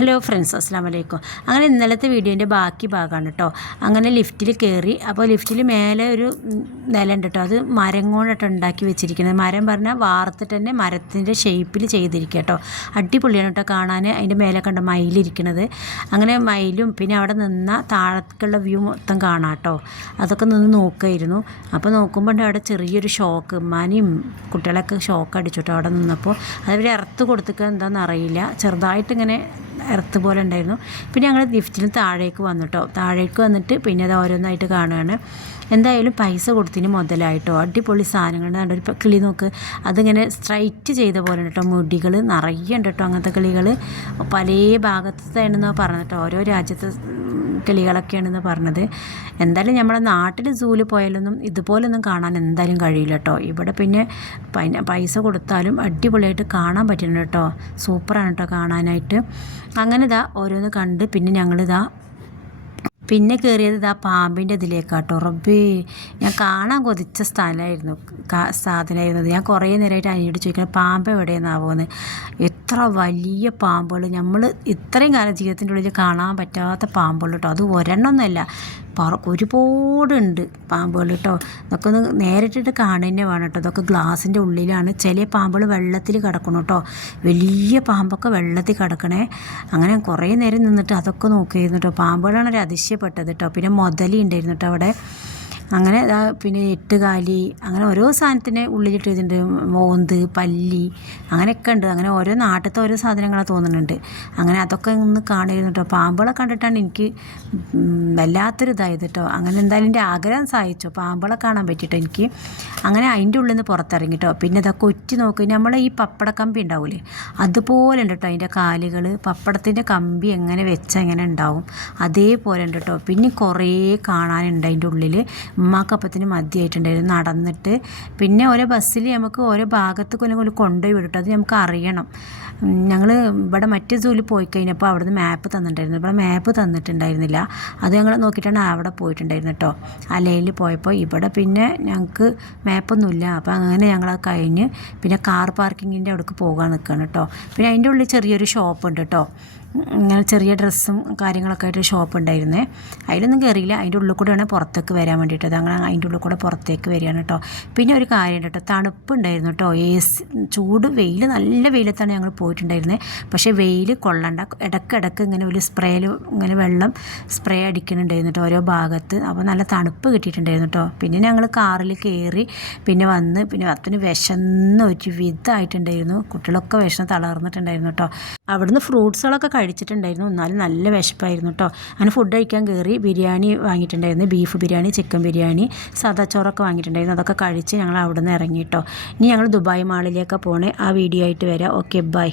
Hello friends, അസ്സലാമു അലൈക്കും. അങ്ങനെ ഇന്നലത്തെ വീഡിയോൻ്റെ ബാക്കി ഭാഗമാണ് കേട്ടോ. അങ്ങനെ ലിഫ്റ്റിൽ കയറി. അപ്പോൾ ലിഫ്റ്റിൽ മേലെ ഒരു നില ഉണ്ട് കേട്ടോ. അത് മരം കൊണ്ടിട്ട് ഉണ്ടാക്കി വെച്ചിരിക്കുന്നത്. മരം പറഞ്ഞാൽ വാർത്തിട്ട് തന്നെ മരത്തിൻ്റെ ഷേപ്പിൽ ചെയ്തിരിക്കുക കേട്ടോ. അടിപൊളിയാണ് കേട്ടോ കാണാൻ. അതിൻ്റെ മേലെ കണ്ട മയിലിരിക്കണത്. അങ്ങനെ മയിലും പിന്നെ അവിടെ നിന്ന താഴത്തേക്കുള്ള വ്യൂ മൊത്തം കാണാം കേട്ടോ. അതൊക്കെ നിന്ന് നോക്കുമായിരുന്നു. അപ്പോൾ നോക്കുമ്പോൾ അവിടെ ചെറിയൊരു ഷോക്ക്, ഉമ്മാനെയും കുട്ടികളൊക്കെ ഷോക്ക് അടിച്ചു കേട്ടോ അവിടെ നിന്നപ്പോൾ. അതവർ ഇറത്ത് കൊടുത്തിക്കുക എന്താണെന്ന് അറിയില്ല, ചെറുതായിട്ടിങ്ങനെ ഇറത്ത് പോലെ ഉണ്ടായിരുന്നു. പിന്നെ ഞങ്ങൾ ലിഫ്റ്റിൽ താഴേക്ക് വന്നു കേട്ടോ. താഴേക്ക് വന്നിട്ട് പിന്നെ അത് ഓരോന്നായിട്ട് കാണുകയാണ്. എന്തായാലും പൈസ കൊടുത്തിന് മുതലായിട്ടോ. അടിപൊളി സാധനങ്ങൾ. ഒരു കിളി നോക്ക്, അതിങ്ങനെ സ്ട്രൈറ്റ് ചെയ്ത പോലെ കേട്ടോ. മുടികൾ നിറയെ ഉണ്ട് കേട്ടോ. അങ്ങനത്തെ കിളികൾ പല ഭാഗത്താണെന്നോ പറഞ്ഞിട്ടോ. ഓരോ രാജ്യത്തെ കിളികളൊക്കെയാണെന്ന് പറഞ്ഞത്. എന്തായാലും നമ്മളെ നാട്ടിൽ സൂവിൽ പോയാലൊന്നും ഇതുപോലൊന്നും കാണാൻ എന്തായാലും കഴിയില്ല കേട്ടോ. ഇവിടെ പിന്നെ പൈസ കൊടുത്താലും അടിപൊളിയായിട്ട് കാണാൻ പറ്റുന്നുണ്ട് കേട്ടോ. സൂപ്പറാണ് കേട്ടോ കാണാനായിട്ട്. അങ്ങനെ ഇതാ ഓരോന്ന് കണ്ട് പിന്നെ ഞങ്ങളിതാ പിന്നെ കയറിയത് ഇതാ പാമ്പിൻ്റെ ഇതിലേക്കാട്ടോ. റബ്ബേ, ഞാൻ കാണാൻ കൊതിച്ച സാധനമായിരുന്നത്. ഞാൻ കുറേ നേരമായിട്ട് അനിയോട് ചോദിക്കണം പാമ്പ് എവിടെയെന്നാവുമെന്ന്. എത്ര വലിയ പാമ്പുകൾ, നമ്മൾ ഇത്രയും കാലം ജീവിതത്തിൻ്റെ ഉള്ളിൽ കാണാൻ പറ്റാത്ത പാമ്പുകൾ കേട്ടോ. അത് ഒരെണ്ണമൊന്നുമല്ല, ഒരുപാടുണ്ട് പാമ്പുകൾ കേട്ടോ. ഇതൊക്കെ ഒന്ന് നേരിട്ടിട്ട് കാണുന്നതന്നെ വേണം കേട്ടോ. ഇതൊക്കെ ഗ്ലാസിൻ്റെ ഉള്ളിലാണ്. ചില പാമ്പുകൾ വെള്ളത്തിൽ കിടക്കണം കേട്ടോ. വലിയ പാമ്പൊക്കെ വെള്ളത്തിൽ കിടക്കണേ. അങ്ങനെ കുറേ നേരം നിന്നിട്ട് അതൊക്കെ നോക്കിയിരുന്നു കേട്ടോ. പാമ്പുകളാണ് ഒരു അതിശയപ്പെട്ടത് കേട്ടോ. പിന്നെ മുതലി ഉണ്ടായിരുന്നു കേട്ടോ അവിടെ. അങ്ങനെ പിന്നെ എട്ടുകാലി, അങ്ങനെ ഓരോ സാധനത്തിന് ഉള്ളിലിട്ടിട്ടുണ്ട്. മോന്ത്, പല്ലി, അങ്ങനെയൊക്കെ ഉണ്ട്. അങ്ങനെ ഓരോ നാട്ടിലത്തെ ഓരോ സാധനങ്ങളാണ് തോന്നുന്നുണ്ട്. അങ്ങനെ അതൊക്കെ ഒന്ന് കാണുമായിരുന്നു കേട്ടോ. പാമ്പുകളെ കണ്ടിട്ടാണ് എനിക്ക് വല്ലാത്തൊരു ഇതായത് കേട്ടോ. അങ്ങനെ എന്തായാലും എൻ്റെ ആഗ്രഹം സഹായിച്ചു, പാമ്പുകളെ കാണാൻ പറ്റിയിട്ടോ എനിക്ക്. അങ്ങനെ അതിൻ്റെ ഉള്ളിൽ നിന്ന് പുറത്തിറങ്ങി കേട്ടോ. പിന്നെ ഇതൊക്കെ ഒറ്റ നോക്കി, നമ്മൾ ഈ പപ്പടക്കമ്പി ഉണ്ടാവില്ലേ, അതുപോലെ ഉണ്ട് കേട്ടോ അതിൻ്റെ കാലുകൾ. പപ്പടത്തിൻ്റെ കമ്പി എങ്ങനെ വെച്ചാൽ എങ്ങനെ ഉണ്ടാവും അതേപോലെ ഉണ്ട് കേട്ടോ. പിന്നെ കുറേ കാണാനുണ്ട് അതിൻ്റെ ഉള്ളിൽ. ഉമ്മാക്കപ്പത്തിന് മതിയായിട്ടുണ്ടായിരുന്നു നടന്നിട്ട്. പിന്നെ ഓരോ ബസ്സിൽ നമുക്ക് ഓരോ ഭാഗത്ത് കൊണ്ടുപോയി വിടട്ടോ. അത് നമുക്ക് അറിയണം. ഞങ്ങൾ ഇവിടെ മറ്റേ സൂവിൽ പോയി കഴിഞ്ഞപ്പോൾ അവിടുന്ന് മാപ്പ് തന്നിട്ടുണ്ടായിരുന്നു. ഇവിടെ മാപ്പ് തന്നിട്ടുണ്ടായിരുന്നില്ല. അത് ഞങ്ങൾ നോക്കിയിട്ടാണ് അവിടെ പോയിട്ടുണ്ടായിരുന്നു കേട്ടോ. അലയിൽ പോയപ്പോൾ ഇവിടെ പിന്നെ ഞങ്ങൾക്ക് മാപ്പൊന്നുമില്ല. അപ്പോൾ അങ്ങനെ ഞങ്ങളത് കഴിഞ്ഞ് പിന്നെ കാർ പാർക്കിങ്ങിൻ്റെ അവിടേക്ക് പോകാൻ നിൽക്കുകയാണ് കേട്ടോ. പിന്നെ അതിൻ്റെ ഉള്ളിൽ ചെറിയൊരു ഷോപ്പ് ഉണ്ട് കേട്ടോ. ഇങ്ങനെ ചെറിയ ഡ്രസ്സും കാര്യങ്ങളൊക്കെ ആയിട്ട് ഷോപ്പ് ഉണ്ടായിരുന്നേ. അതിലൊന്നും കയറിയില്ല. അതിൻ്റെ ഉള്ളിൽ കൂടെ വേണേൽ പുറത്തേക്ക് വരാൻ വേണ്ടിയിട്ട്. അങ്ങനെ അതിൻ്റെ ഉള്ളിൽ കൂടെ പുറത്തേക്ക് വരികയാണ് കേട്ടോ. പിന്നെ ഒരു കാര്യം കേട്ടോ, തണുപ്പുണ്ടായിരുന്നു കേട്ടോ. ചൂട് വെയിൽ, നല്ല വെയിലത്താണ് ഞങ്ങൾ പോയിട്ടുണ്ടായിരുന്നത്. പക്ഷേ വെയിൽ കൊള്ളണ്ട, ഇടയ്ക്കിടയ്ക്ക് ഇങ്ങനെ ഒരു സ്പ്രേയിൽ ഇങ്ങനെ വെള്ളം സ്പ്രേ അടിക്കുന്നുണ്ടായിരുന്നു കേട്ടോ ഓരോ ഭാഗത്ത്. അപ്പോൾ നല്ല തണുപ്പ് കിട്ടിയിട്ടുണ്ടായിരുന്നു കേട്ടോ. പിന്നെ ഞങ്ങൾ കാറിൽ കയറി പിന്നെ വന്ന് പിന്നെ അത്തിന് വിശന്ന് ഒരു വിധമായിട്ടുണ്ടായിരുന്നു. കുട്ടികളൊക്കെ വിശന്ന് തളർന്നിട്ടുണ്ടായിരുന്നു കേട്ടോ. അവിടുന്ന് ഫ്രൂട്ട്സുകളൊക്കെ കഴിച്ചിട്ടുണ്ടായിരുന്നു. എന്നാലും നല്ല വിശപ്പായിരുന്നു കേട്ടോ. അങ്ങനെ ഫുഡ് കഴിക്കാൻ കയറി. ബിരിയാണി വാങ്ങിയിട്ടുണ്ടായിരുന്നു, ബീഫ് ബിരിയാണി, ചിക്കൻ ബിരിയാണി, സാദാ ചോറൊക്കെ വാങ്ങിയിട്ടുണ്ടായിരുന്നു. അതൊക്കെ കഴിച്ച് ഞങ്ങൾ അവിടെ നിന്ന് ഇറങ്ങി കേട്ടോ. ഇനി ഞങ്ങൾ ദുബായ് മാളിലേക്ക് പോണേ. ആ വീഡിയോ ആയിട്ട് വരാം. Okay, by.